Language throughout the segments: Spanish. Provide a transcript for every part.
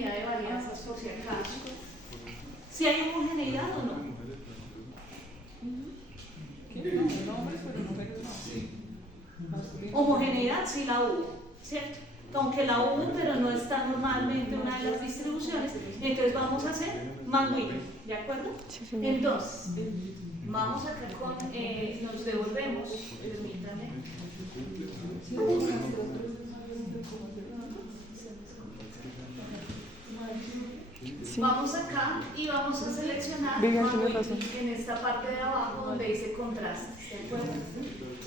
unidad de varianzas por si acaso. ¿Si hay homogeneidad o no? Homogeneidad sí la hubo, ¿cierto? Aunque la hubo, pero no está normalmente una de las distribuciones, entonces vamos a hacer Mann-Whitney, ¿de acuerdo? Entonces, vamos acá con, nos devolvemos, permítanme. Sí. Vamos acá y vamos a seleccionar en esta parte de abajo donde dice contrastes, ¿de acuerdo?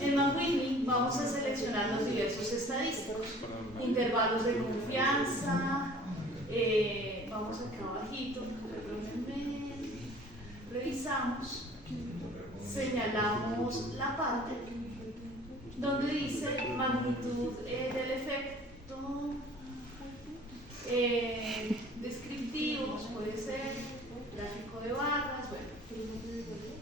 En Mann-Whitney vamos a seleccionar los diversos estadísticos, intervalos de confianza, vamos acá abajito, revisamos, señalamos la parte donde dice magnitud del efecto, descriptivos, puede ser, gráfico de barras, bueno,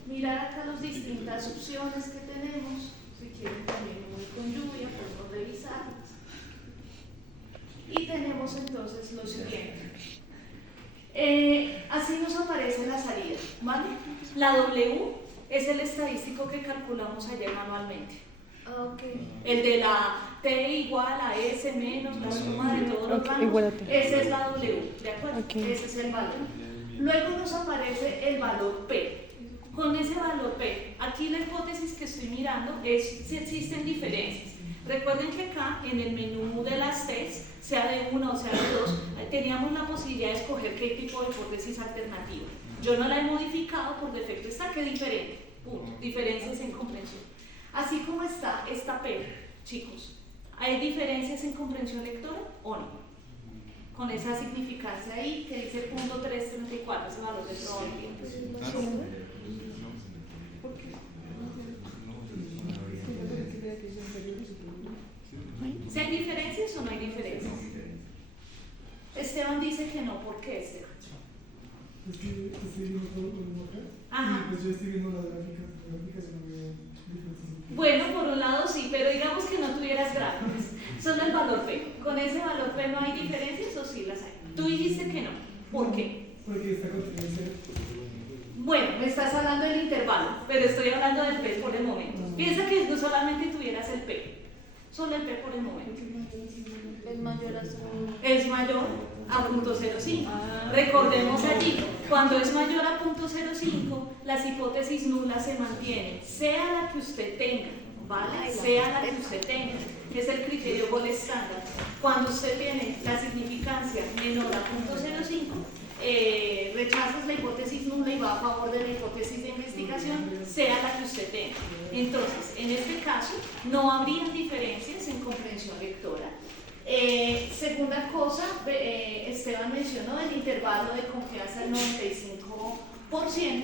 mirar acá las distintas opciones que tenemos, si quieren también muy con lluvia, podemos revisarlas. Y tenemos entonces lo siguiente. Así nos aparece la salida, ¿vale? La W es el estadístico que calculamos ayer manualmente. Okay. El de la T igual a S menos la suma de todos los rangos, esa es la W, ¿de acuerdo? Okay. Ese es el valor. Luego nos aparece el valor P. Con ese valor P, aquí la hipótesis que estoy mirando es si existen diferencias. Recuerden que acá en el menú de las T's, sea de 1 o sea de 2, teníamos la posibilidad de escoger qué tipo de hipótesis alternativa. Yo no la he modificado, por defecto está que diferente, punto. Diferencias en comprensión. Así como está esta P, chicos, ¿hay diferencias en comprensión lectora o no? Con esa significancia ahí que dice .334, ese valor de probabilidad. ¿Si hay diferencias o no hay diferencias? Esteban dice que no, ¿por qué, Esteban? Estoy viendo todo por acá. Ajá. Y pues yo estoy viendo las gráficas y no veo diferencias. Bueno, por un lado sí, pero digamos que no tuvieras gráficas, solo el valor P. ¿Con ese valor P no hay diferencias o sí las hay? Tú dijiste que no. ¿Por qué? Porque está contenido en cero. Bueno, me estás hablando del intervalo, pero estoy hablando del P por el momento. Piensa que no solamente tuvieras el P, solo el P por el momento. Es mayor a 0.05. Recordemos allí, cuando es mayor a 0.05, las hipótesis nulas se mantienen, sea la que usted tenga, ¿vale? Sea la que usted tenga. Es el criterio gold estándar. Cuando usted tiene la significancia menor a 0.05, rechazas la hipótesis nula y va a favor de la hipótesis de investigación, sea la que usted tenga. Entonces, en este caso, no habrían diferencias en comprensión lectora. Segunda cosa, Esteban mencionó el intervalo de confianza del 95%,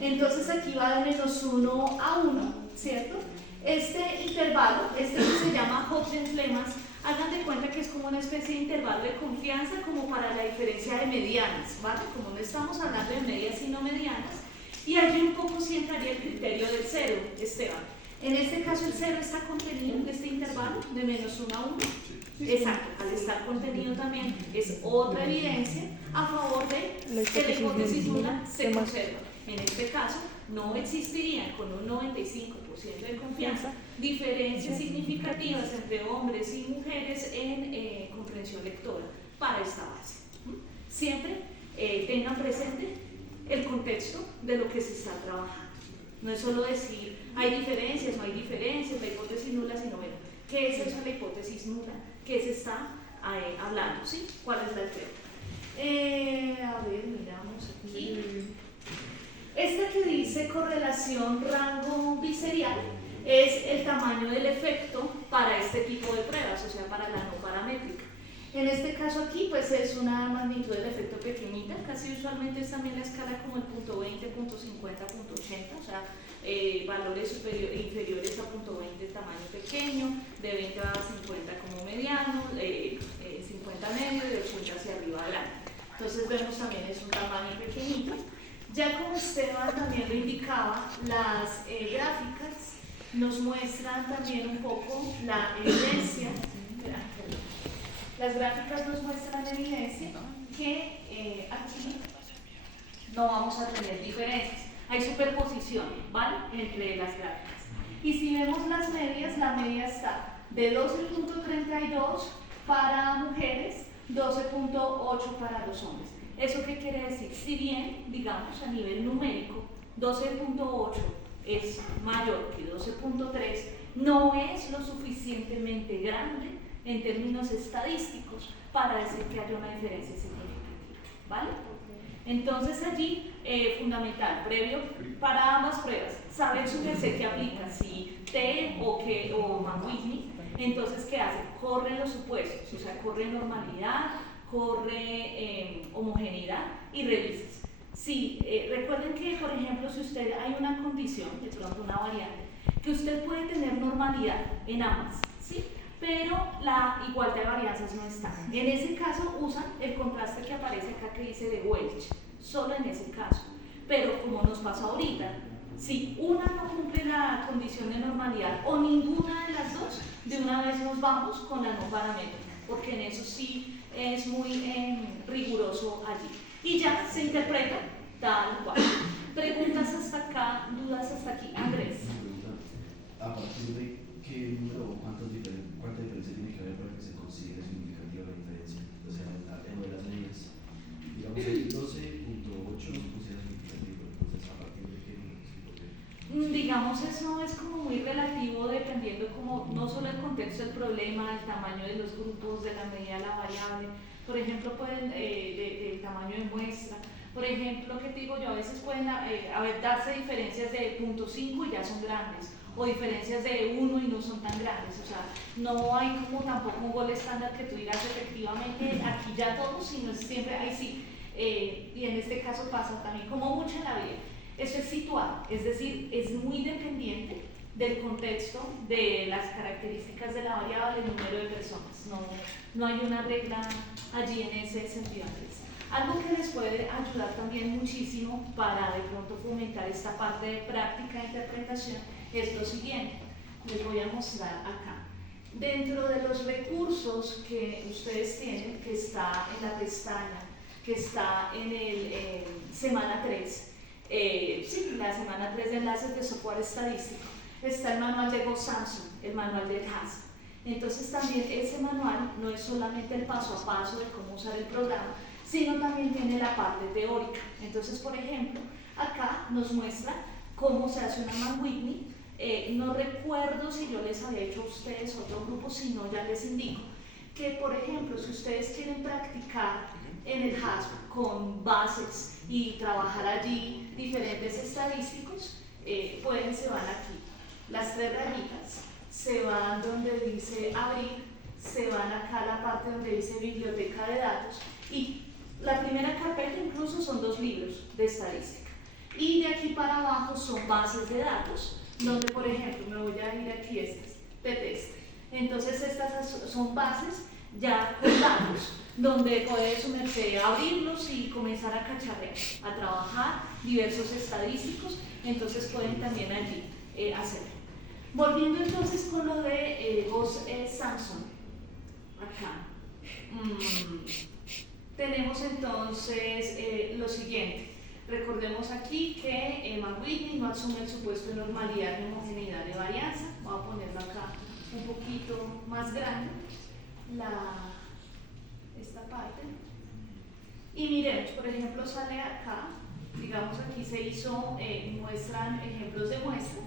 entonces aquí va de -1 a 1, ¿cierto? Este intervalo, que se llama Hodgson-Flemans, hagan de cuenta que es como una especie de intervalo de confianza como para la diferencia de medianas, ¿vale? Como no estamos hablando de medias sino medianas, y allí un poco sí entraría el criterio del cero, Esteban. En este caso el cero está contenido en este intervalo de -1 a 1. Exacto, al estar contenido también es otra evidencia a favor de que la hipótesis nula se conserva. En este caso no existirían con un 95% de confianza diferencias significativas entre hombres y mujeres en comprensión lectora para esta base. Siempre tengan presente el contexto de lo que se está trabajando. No es solo decir hay diferencias, no hay diferencias, la hipótesis nula, sino bueno, ¿qué es eso la hipótesis nula? ¿Qué se está hablando? ¿Sí? ¿Cuál es la teoría? A ver, miramos aquí. Esta que dice correlación rango biserial es el tamaño del efecto para este tipo de pruebas, o sea, para la no paramétrica. En este caso aquí, pues es una magnitud del efecto pequeñita, casi usualmente es también la escala como el .20, .50, .80, o sea, valores inferiores a .20 tamaño pequeño, de 20 a 50 como mediano, 50 medio, de 80 hacia arriba adelante. Entonces vemos también es un tamaño pequeñito. Ya como Esteban también lo indicaba, las gráficas nos muestran también un poco la evidencia Las gráficas nos muestran evidencia que aquí no vamos a tener diferencias. Hay superposición, ¿vale? Entre las gráficas. Y si vemos las medias, la media está de 12.32 para mujeres, 12.8 para los hombres. ¿Eso qué quiere decir? Si bien, digamos, a nivel numérico, 12.8 es mayor que 12.3, no es lo suficientemente grande en términos estadísticos para decir que haya una diferencia significativa, ¿vale? Entonces allí, fundamental, previo para ambas pruebas, saber su merced que aplica, si T o Mann-Whitney. Entonces, ¿qué hace? Corre los supuestos, o sea, corre normalidad, corre homogeneidad y revisas. Sí, recuerden que, por ejemplo, si usted hay una condición, de pronto una variante, que usted puede tener normalidad en ambas, ¿sí? Pero la igualdad de varianzas no está. En ese caso usan el contraste que aparece acá que dice de Welch, solo en ese caso. Pero como nos pasa ahorita, si una no cumple la condición de normalidad o ninguna de las dos, de una vez nos vamos con la no paramétrica, porque en eso sí es muy riguroso allí. Y ya se interpreta tal cual. Preguntas hasta acá, dudas hasta aquí. Andrés. A partir de qué número o cuánta diferencia tiene que haber para que se considere significativa la diferencia, o sea, en de las medias. Digamos, el 12.8 nos considera significativo, entonces a partir de qué número. Digamos, eso es como muy relativo dependiendo como no solo el contexto del problema, el tamaño de los grupos, de la medida de la variable, por ejemplo, pueden, del tamaño de muestra. Por ejemplo, ¿qué te digo yo? A veces pueden darse diferencias de 0.5 y ya son grandes, o diferencias de 1 y no son tan grandes. O sea, no hay como tampoco un gol estándar que tú digas efectivamente aquí ya todo, sino es siempre ahí sí. Y en este caso pasa también como mucho en la vida. Eso es situado, es decir, es muy dependiente del contexto, de las características de la variable, el número de personas. No hay una regla allí en ese sentido, Andrés. Algo que les puede ayudar también muchísimo para de pronto fomentar esta parte de práctica e interpretación es lo siguiente. Les voy a mostrar acá. Dentro de los recursos que ustedes tienen, que está en la pestaña, que está en el semana 3, sí, la semana 3 de enlaces de software estadístico, está el manual de Go-Samson, el manual del HASP. Entonces también ese manual no es solamente el paso a paso de cómo usar el programa, sino también tiene la parte teórica. Entonces, por ejemplo, acá nos muestra cómo se hace una Mann-Whitney. No recuerdo si yo les había hecho a ustedes otro grupo, si no ya les indico que, por ejemplo, si ustedes quieren practicar en el HASP con bases y trabajar allí diferentes estadísticos, se van aquí, las tres rayitas, se van donde dice abrir, se van acá a la parte donde dice biblioteca de datos y la primera carpeta incluso son 2 libros de estadística y de aquí para abajo son bases de datos donde, por ejemplo, me voy a ir aquí estas de test. Entonces estas son bases ya con datos donde puede su merced abrirlos y comenzar a cacharrear, a trabajar diversos estadísticos. Entonces pueden también allí hacerlo. Volviendo entonces con lo de Go-Samson, acá tenemos entonces lo siguiente. Recordemos aquí que Mann-Whitney no asume el supuesto de normalidad ni homogeneidad de varianza. Voy a ponerlo acá un poquito más grande, esta parte. Y miremos, por ejemplo, sale acá, digamos aquí se hizo, muestran ejemplos de muestra.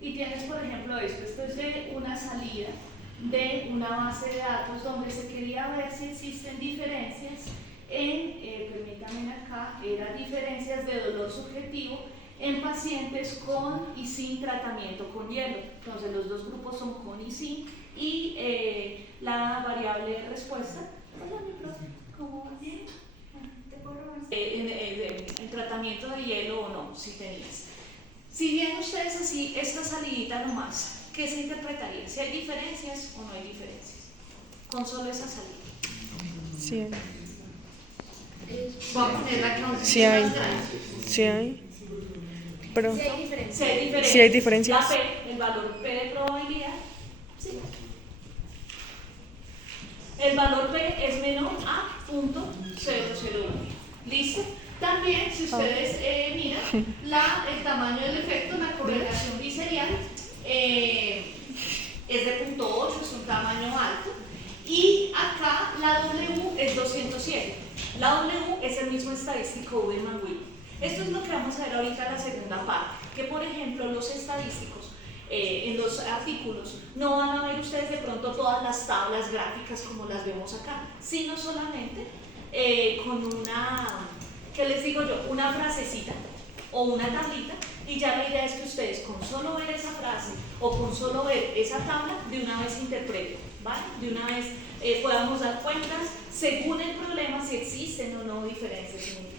Y tienes, por ejemplo, esto es de una salida de una base de datos donde se quería ver si existen diferencias permítanme acá, eran diferencias de dolor subjetivo en pacientes con y sin tratamiento con hielo. Entonces los dos grupos son con y sin, y la variable de respuesta, hola mi profe, ¿cómo vas? Bien, ¿te puedo robar? En tratamiento de hielo o no, si tenías. Si bien ustedes así, esta salidita nomás, ¿qué se interpretaría? ¿Si hay diferencias o no hay diferencias? Con solo esa salida. Sí. Voy a ponerla acá. Sí hay. Sí hay. Pero si hay diferencias. Sí hay diferencias. La P, el valor P de probabilidad, sí. el valor P es menor a 0.001. ¿Listo? También, si ustedes miran, el tamaño del efecto, la correlación biserial es de 0.8, es un tamaño alto. Y acá la W es 207. La W es el mismo estadístico Ullman-Wiley. Esto es lo que vamos a ver ahorita en la segunda parte, que por ejemplo los estadísticos en los artículos no van a ver ustedes de pronto todas las tablas gráficas como las vemos acá, sino solamente con una, ¿qué les digo yo? Una frasecita o una tablita, y ya la idea es que ustedes con solo ver esa frase o con solo ver esa tabla de una vez interpreten, ¿vale? De una vez podamos dar cuentas según el problema si existen o no diferencias significativas.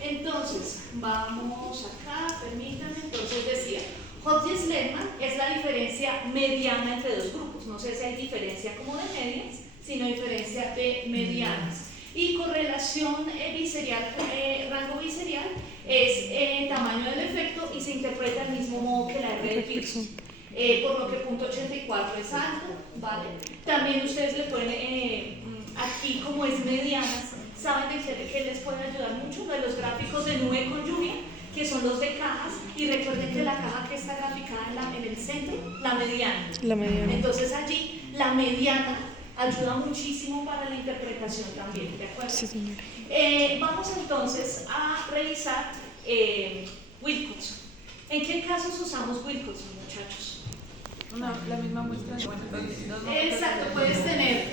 Entonces, vamos acá, permítanme, entonces decía, Hodges-Lehmann es la diferencia mediana entre dos grupos, no sé si hay diferencia como de medias, sino diferencia de medianas. Y correlación biserial, rango biserial, es tamaño del efecto y se interpreta del mismo modo que la R de Pearson. Por lo que 0.84 es alto, ¿vale? También ustedes le pueden, aquí como es medianas, ¿saben de qué les puede ayudar mucho? De los gráficos de nube con lluvia, que son los de cajas, y recuerden que la caja que está graficada en el centro, la mediana. La mediana. Entonces allí, la mediana ayuda muchísimo para la interpretación también, ¿de acuerdo? Sí, señora. Vamos entonces a revisar Wilcoxon. ¿En qué casos usamos Wilcoxon, muchachos? La misma muestra. Exacto, puedes tener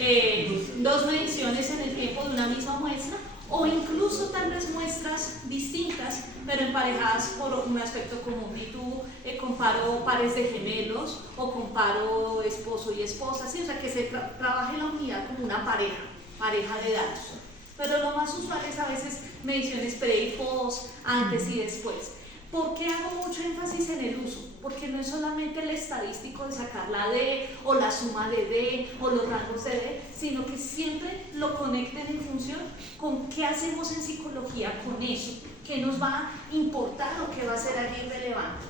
dos mediciones en el tiempo de una misma muestra, o incluso tal vez muestras distintas, pero emparejadas por un aspecto común. Y tú comparo pares de gemelos o comparo esposo y esposa, ¿sí? O sea, que se trabaje la unidad como una pareja de datos. Pero lo más usual es a veces mediciones pre y post, antes y después. ¿Por qué hago mucho énfasis en el uso? Porque no es solamente el estadístico de sacar la D o la suma de D o los rangos de D, sino que siempre lo conecten en función con qué hacemos en psicología con eso, qué nos va a importar o qué va a ser allí relevante.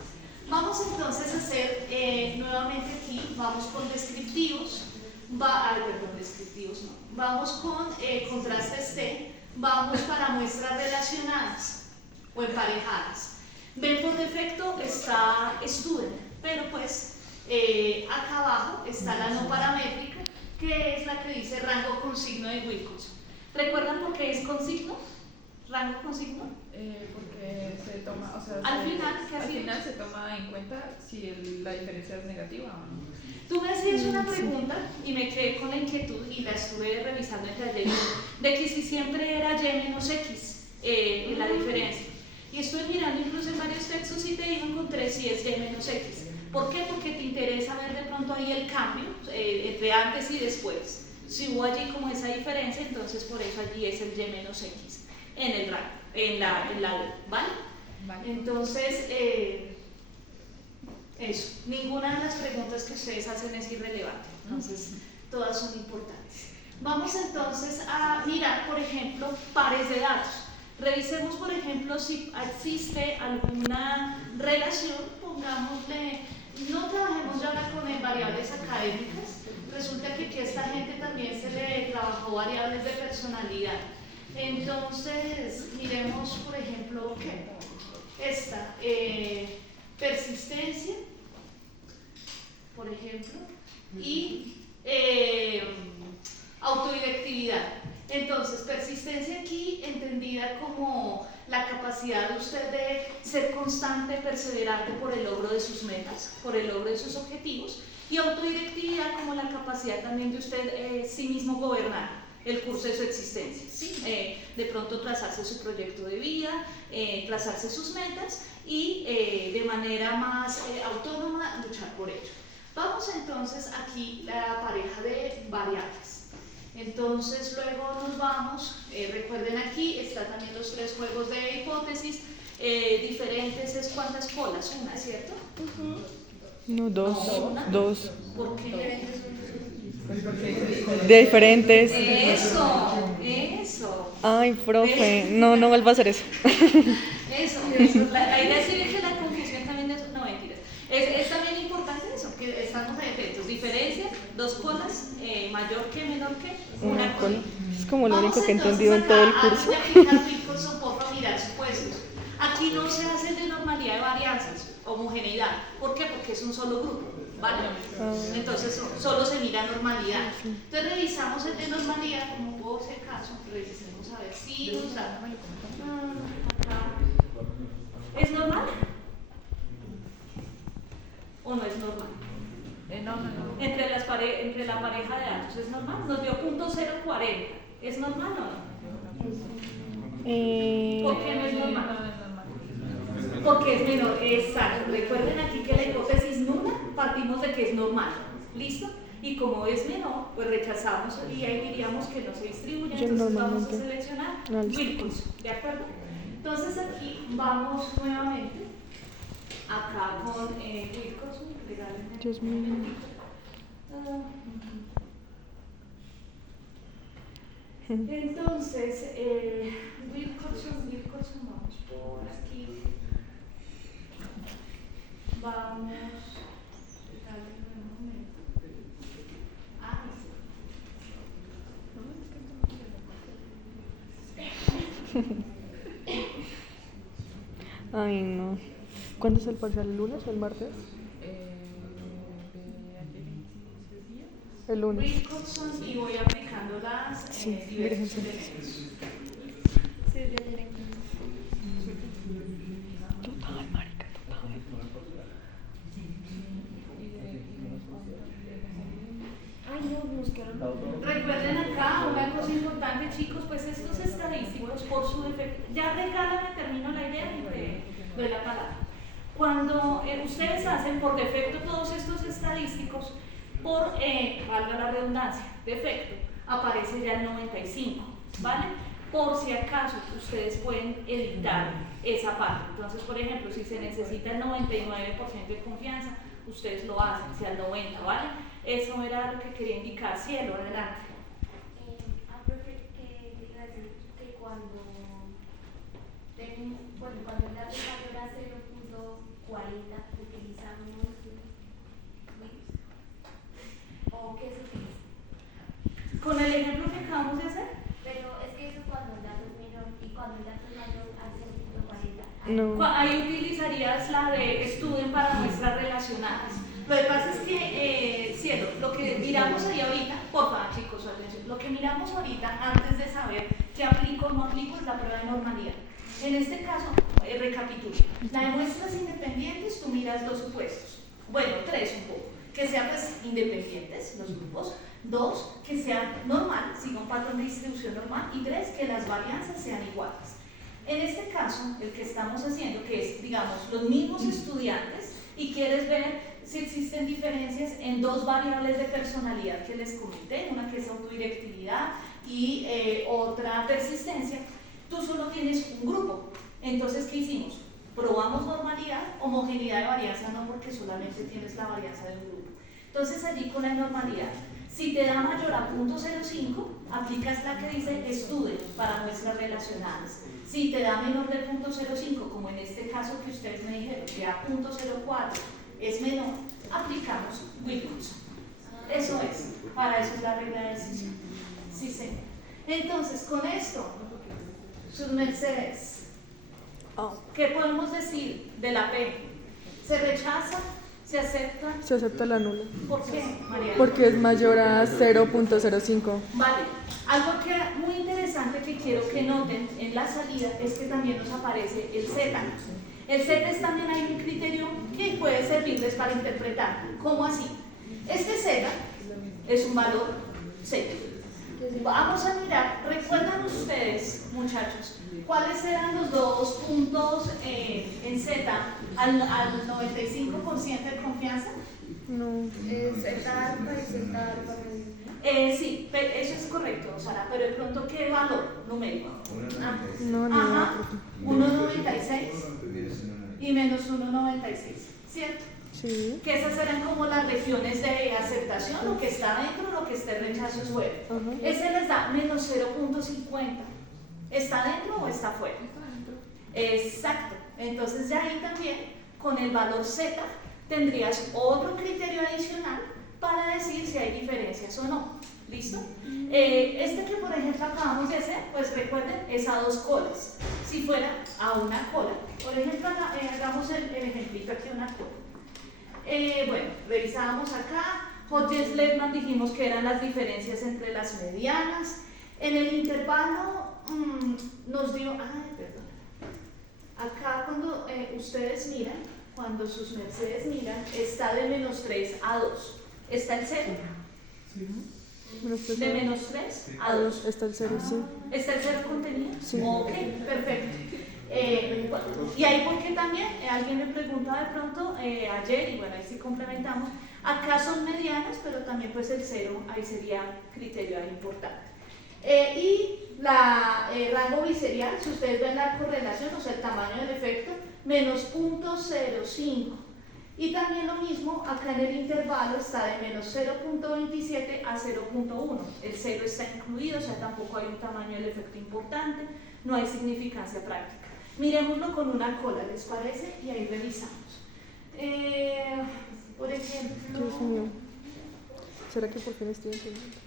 Vamos entonces a hacer nuevamente aquí, vamos con descriptivos, descriptivos no, vamos con contrastes T, vamos para muestras relacionadas o emparejadas. Ven, por defecto está student, pero pues acá abajo está la no paramétrica, que es la que dice rango con signo de Wilcoxon. ¿Recuerdan por qué es con signo? ¿Rango con signo? Porque se toma, o sea, al final se toma en cuenta si la diferencia es negativa o no. Tú me hacías una pregunta y me quedé con la inquietud y la estuve revisando entre ayer, de que si siempre era Y menos X la diferencia. Y estoy mirando incluso en varios textos y te digo, encontré si es Y menos X. ¿Por qué? Porque te interesa ver de pronto ahí el cambio entre antes y después. Si hubo allí como esa diferencia, entonces por eso allí es el Y menos X en el rango, en la D, ¿vale? Entonces, eso, ninguna de las preguntas que ustedes hacen es irrelevante, entonces todas son importantes. Vamos entonces a mirar, por ejemplo, pares de datos. Revisemos, por ejemplo, si existe alguna relación, pongámosle, no trabajemos ya ahora con variables académicas, resulta que aquí a esta gente también se le trabajó variables de personalidad. Entonces, miremos, por ejemplo, esta, persistencia, por ejemplo, y autodirectividad. Entonces, persistencia aquí entendida como la capacidad de usted de ser constante, perseverante por el logro de sus metas, por el logro de sus objetivos, y autodirectividad como la capacidad también de usted sí mismo gobernar el curso de su existencia, ¿sí? De pronto trazarse su proyecto de vida, trazarse sus metas y de manera más autónoma luchar por ello. Vamos entonces aquí la pareja de variables. Entonces luego nos vamos, recuerden aquí están también los tres juegos de hipótesis, diferentes es cuántas colas, una, ¿cierto? No, dos. ¿Por qué? De diferentes. Eso. Ay, profe, no vuelva a hacer eso. Eso. La idea es que la confusión también es, no mentiras. Es también importante eso, que estamos atentos. Diferencia, dos colas, mayor que menor una colita. Es como lo Vamos único que he entonces entendido en todo el acá curso. a aplicar Wilcoxon, por favor, mirar supuestos. Aquí no se hace de normalidad de varianzas, homogeneidad. ¿Por qué? Porque es un solo grupo, ¿vale? Entonces solo se mira normalidad. Entonces revisamos el de normalidad, como por si acaso, revisemos a ver si nos da. Acá. ¿Es normal? ¿O no es normal? No. Entre la pareja de datos, ¿es normal? Nos dio .040. ¿Es normal o no? ¿Por qué no es normal? No es normal. Porque es menor, exacto. Recuerden aquí que la hipótesis nula partimos de que es normal. ¿Listo? Y como es menor, pues rechazamos y ahí diríamos que no se distribuye. Yo Entonces vamos a normalmente seleccionar no lo sé. Wilcoxon. ¿De acuerdo? Entonces aquí vamos nuevamente acá con Wilcoxon. Regálenme Dios mío. un momentito. Entonces, Wilcoxon, vamos por aquí. Vamos. Regálenme un momento. Ah, Ay, no. ¿Cuándo es el parcial? ¿El lunes o el martes? El lunes. Wilcoxon y voy aplicando las Sí, diversos gracias. elementos. Ay, marica, Ay, no, nos quedaron. Recuerden acá una cosa importante, chicos, pues estos estadísticos por su defecto, ya regálame, termino la idea y te doy la palabra. Cuando ustedes hacen por defecto todos estos estadísticos, por, valga la redundancia, defecto, aparece ya el 95, ¿vale? Por si acaso ustedes pueden editar esa parte. Entonces, por ejemplo, si se necesita el 99% de confianza, ustedes lo hacen, sea el 90, ¿vale? Eso era lo que quería indicar. Cielo, adelante. Profe, que diga así, que cuando tenemos, bueno, cuando el dato es mayor a 0.40 utilizamos Wilcoxon. ¿O qué se utiliza? Con el ejemplo que acabamos de hacer, Pero es que eso es cuando el dato es menor y cuando el dato es mayor a 0.40. No. ahí utilizarías la de estudien para muestras relacionadas. Lo que pasa es que, Cielo, lo que miramos ahí ahorita, por favor chicos, atención, lo que miramos ahorita antes de saber qué aplico o no aplico es la prueba de normalidad. En este caso, recapitulo. La de muestras independientes, tú miras dos supuestos. Bueno, tres un poco. Que sean pues independientes los grupos. Dos, que sea normal, siga un patrón de distribución normal. Y tres, que las varianzas sean iguales. En este caso, el que estamos haciendo, que es, digamos, los mismos estudiantes, y quieres ver si existen diferencias en dos variables de personalidad que les comenté, una que es autodirectividad y otra persistencia, tú solo tienes un grupo. Entonces, ¿qué hicimos? Probamos normalidad, homogeneidad de varianza no, porque solamente tienes la varianza de un grupo. Entonces, allí con la normalidad, si te da mayor a 0.05, aplicas la que dice estudie para muestras relacionadas. Si te da menor de 0.05, como en este caso que ustedes me dijeron, que a 0.04 es menor, aplicamos Wilcoxon. Eso es, para eso es la regla de decisión. Sí, señor. Entonces, con esto, sus mercedes, ¿qué podemos decir de la P? ¿Se rechaza? ¿Se acepta? Se acepta la nula. ¿Por qué, María? Porque es mayor a 0.05. Vale. Algo que muy interesante que quiero que noten en la salida es que también nos aparece el Z. El Z es también hay un criterio que puede servirles para interpretar. ¿Cómo así? Este Z es un valor Z. Vamos a mirar, ¿recuerdan ustedes, muchachos, cuáles eran los dos puntos en Z al 95% de confianza? No. Z alfa y Z alfa. Sí, eso es correcto, Sara, pero de pronto, ¿qué valor numérico? No. 1,96 y menos 1,96, ¿cierto? Sí. Que esas eran como las regiones de aceptación, lo que está dentro, lo que está en rechazo es fuera. Ese les da menos 0.50. ¿Está dentro o está fuera? Exacto. Entonces ya ahí también, con el valor Z, tendrías otro criterio adicional para decir si hay diferencias o no. ¿Listo? Este que por ejemplo acabamos de hacer, pues recuerden, es a 2 colas. Si fuera a una cola, por ejemplo, hagamos el ejemplito aquí, una cola. Bueno, revisábamos acá. Hodges-Lehmann dijimos que eran las diferencias entre las medianas. En el intervalo nos dio, perdón. Acá cuando ustedes miran, cuando sus mercedes miran, está de -3 a 2. ¿Está el 0? Sí, ¿no? De -3 a 2. Está el 0, sí. ¿Está el 0 contenido? Sí. Ok, perfecto. Y ahí porque también, alguien me preguntaba de pronto ayer, y bueno, ahí sí complementamos, acá son medianas, pero también pues el 0 ahí sería criterio importante. Y el rango biserial, si ustedes ven la correlación, o sea, el tamaño del efecto, -0.05. Y también lo mismo, acá en el intervalo está de -0.27 a 0.1. El 0 está incluido, o sea, tampoco hay un tamaño del efecto importante, no hay significancia práctica. Miremoslo con una cola, ¿les parece? Y ahí revisamos. Por ejemplo... Dios mío. ¿Será que por fin estoy entendiendo?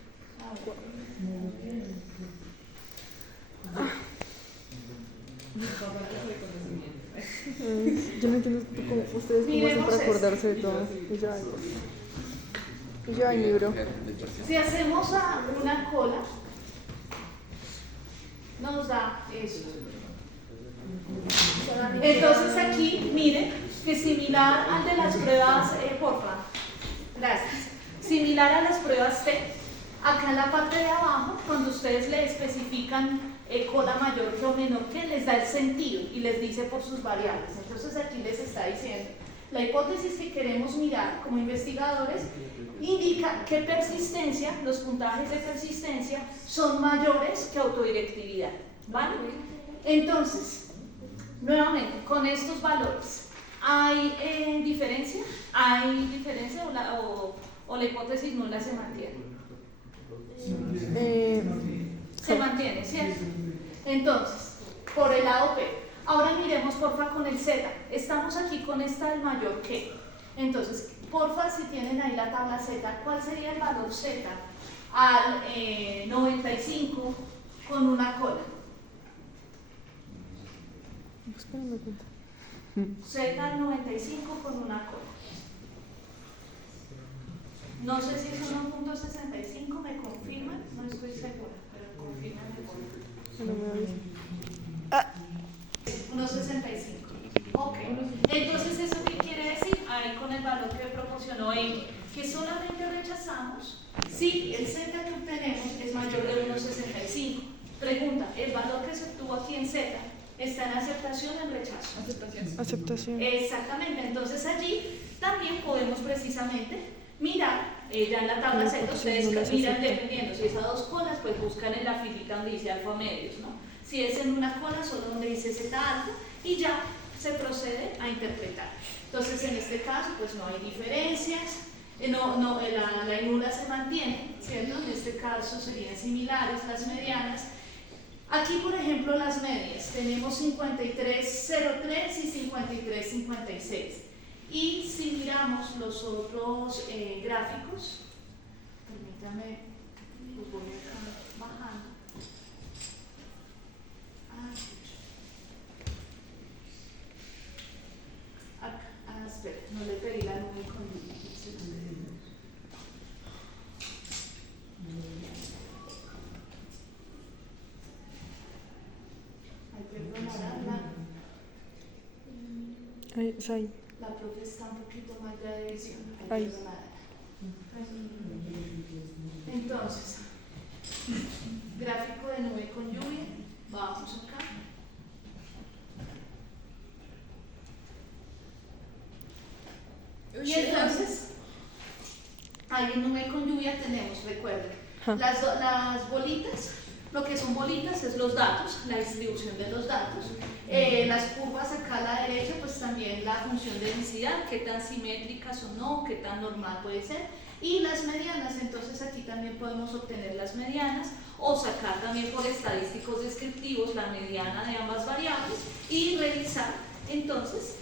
Yo no entiendo cómo ustedes cómo hacen para acordarse de todo. Y yo, ay, libro. Si hacemos a una cola, nos da esto. Entonces aquí, miren, que similar al de las pruebas, porfa, gracias, similar a las pruebas T, acá en la parte de abajo, cuando ustedes le especifican cola mayor que o menor que, les da el sentido y les dice por sus variables. Entonces aquí les está diciendo, la hipótesis que queremos mirar como investigadores indica que persistencia, los puntajes de persistencia son mayores que autodirectividad, ¿vale? Entonces, nuevamente, con estos valores, ¿hay diferencia? ¿Hay diferencia o la hipótesis nula se mantiene? Se mantiene, ¿cierto? Entonces, por el lado P. Ahora miremos, porfa, con el Z. Estamos aquí con esta del mayor que. Entonces, porfa, si tienen ahí la tabla Z, ¿cuál sería el valor Z al 95 con una cola? Espérame cuenta. Z al 95 con una cola. No sé si es 1.65, me confirman, no estoy segura, pero confirman por favor. No me aviso. 1.65. Ok. Entonces, ¿eso qué quiere decir? Ahí con el valor que proporcionó Amy, que solamente rechazamos si el Z que obtenemos es mayor de 1.65. Pregunta, ¿el valor que se obtuvo aquí en Z está en aceptación o en rechazo? Aceptación. Exactamente. Entonces, allí también podemos precisamente mirar, ya en la tabla Z, ustedes miran dependiendo, si es a 2 colas, pues buscan en la filita donde dice alfa medios, ¿no? Si es en una cola, solo donde dice Z alfa, y ya se procede a interpretar. Entonces, en este caso, pues no hay diferencias, la nula se mantiene, ¿cierto? En este caso serían similares las medianas. Aquí, por ejemplo, las medias, tenemos 53.03 y 53.56. Y si miramos los otros gráficos, permítame, los voy acá bajando. Espera, no le pedí la nube con ay, perdonará, la profe está un poquito mal de edición. Ahí. Entonces, gráfico de nube con lluvia, vamos acá. Y entonces, ahí en nube con lluvia tenemos, recuerden, las bolitas, lo que son bolitas es los datos, la distribución de los datos. Las curvas acá a la derecha, pues también la función de densidad, qué tan simétricas o no, qué tan normal puede ser. Y las medianas, entonces aquí también podemos obtener las medianas o sacar también por estadísticos descriptivos la mediana de ambas variables y revisar entonces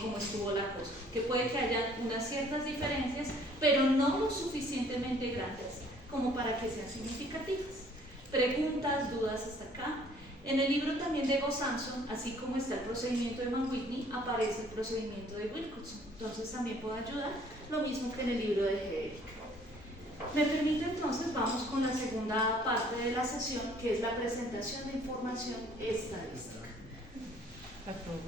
cómo estuvo la cosa, que puede que haya unas ciertas diferencias, pero no lo suficientemente grandes como para que sean significativas. Preguntas, dudas hasta acá. En el libro también de Gozanson, así como está el procedimiento de Mann-Whitney, aparece el procedimiento de Wilcoxon. Entonces también puede ayudar, lo mismo que en el libro de Hedrick. Me permite entonces, vamos con la segunda parte de la sesión, que es la presentación de información estadística. Approvo.